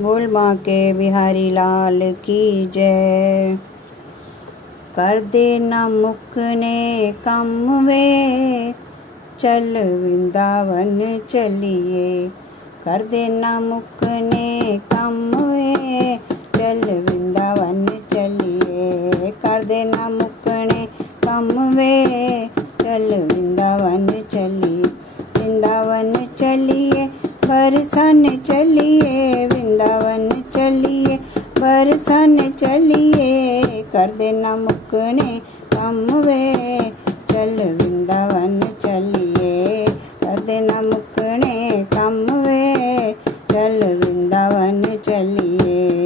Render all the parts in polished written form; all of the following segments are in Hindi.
बोल बांके बिहारी लाल की जय। कर देना मुकने कम वे, चल वृंदावन चलिए। कर देना मुकने कम वे, चल वृंदावन चलिए। कर देना मुकने कम वे, चल वृंदावन चलिए। वृंदावन चलिए बरसन चलिए, वृंदावन चलिए बरसन चलिए। कर देना मुकने कम वे, चल वृंदावन चलिए। कर देना मुकने कम वे, चल वृंदावन चलिए।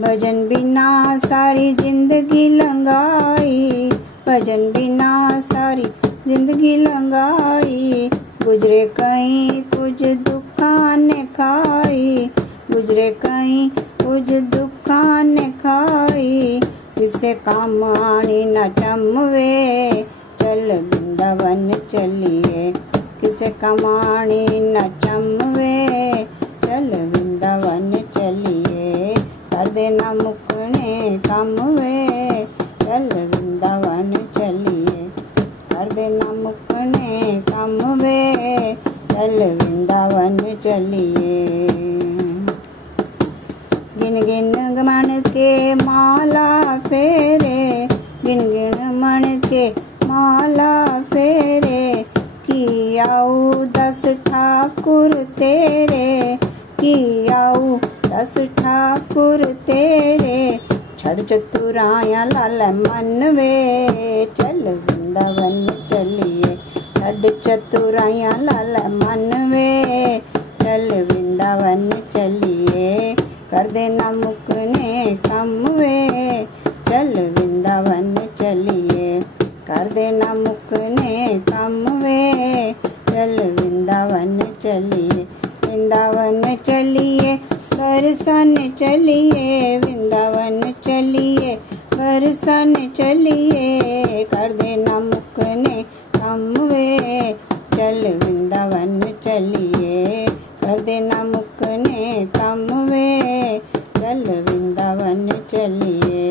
भजन बिना सारी जिंदगी लंगाई, भजन बिना सारी जिंदगी लंगाई। गुजरे कहीं कुछ दुखान खाई, गुजरे कहीं कुछ दुखान खाई। किसे काम आनी न चमवे, चल वृंदावन चलिए। किसे कमानी न चमवे, चल वृंदावन चलिए। कर देना मुकने कम वे, चल वृंदावन चलिए। कर देना मुकने कम वे, चल वृंदावन चलिए। गिन गिन मन के माला फेरे, गिन गिन मन के माला फेरे। कि आऊ 10 ठाकुर तेरे, कि आऊ 10 ठाकुर तेरे। छड़ चतुराया लाल मन वे, चल वृंदावन चलिए। छड़ चतुराया लाल मन वे, चल वृंदावन चलिए। कर देना मुकने कम वे, चल वृंदावन चलिए। कर देना मुकने कम वे, चल वृंदावन चलिए। वृंदावन चलिए बरसन चलिए, वृंदावन चलिए बरसन चलिए। कर देना मुकने कम वे, चल वृंदावन चलिए। कर देना मुकने कम वे, चल वृंदावन चलिए।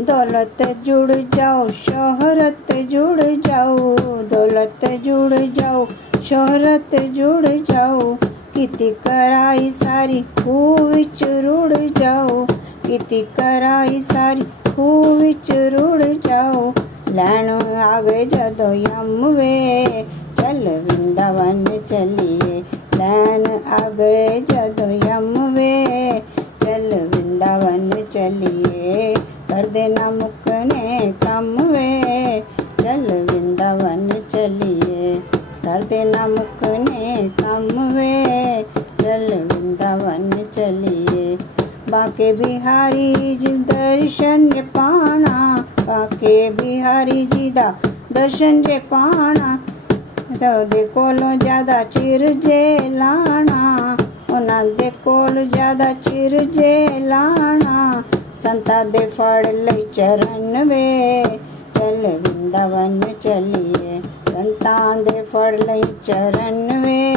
दौलत जुड़ जाओ शोहरत जुड़ जाओ, दौलत जुड़ जाओ शोहरत जुड़ जाओ। किती कराई सारी खूह विच रुड़ जाओ, किती कराई सारी खूह विच रुड़ जाओ। लैन आवे जदों यम वे, चल वृंदावन चलिए। लैन आवे जदों यम वे, चल वृंदावन चलिए। कर देना मुकने कम वे, चल वृंदावन चलिए। कर देना मुकने कम वे, चल वृंदावन चलिए। बांके बिहारी जी दर्शन जे पाना, बांके बिहारी जी दा दर्शन जे पाना। दे कोलों ज्यादा चिर जे लाना, उन्हां दे कोल ज्यादा चिर जे लाना। संता दे फड़ लई चरण वे, चल वृंदावन चलिए। संता दे फड़ लई चरण वे,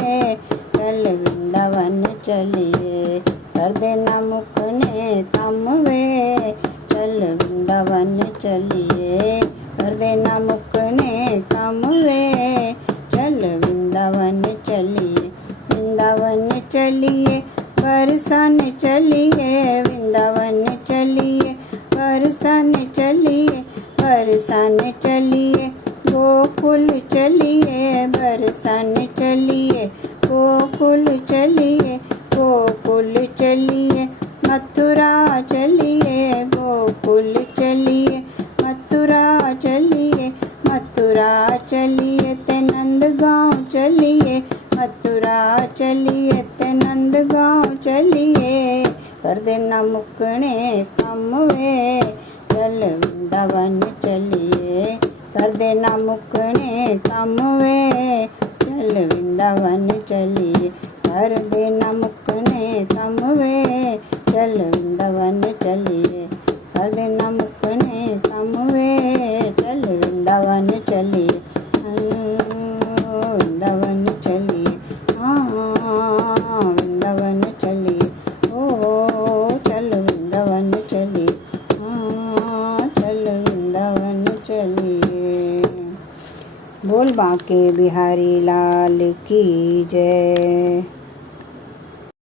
चल वृंदावन चलिए। कर देना मुकने कम वे, चल वृंदावन चलिए। कर देना मुकने कम वे, चल वृंदावन चलिए। वृंदावन चलिए बरसन चलिए, वृंदावन चलिए बरसन चलिए। बरसन चलिए गोकुल चलिए, बरसन चलिए गोकुल चलिए। गोकुल चलिए मथुरा चलिए, गोकुल चलिए मथुरा चलिए। मथुरा चलिए ते नंदगांव चलिए, मथुरा चलिए ते नंदगांव चलिए। कर देना मुकने कम वे, चल वृंदावन चलिए। कर देना मुकने कम वे, चल वृंदावन चलिए। कर देना मुकने कम वे, चल वृंदावन चलिए। कर देना मुकने कम वे, चल वृंदावन चलिए। बोल बांके बिहारी लाल की जय।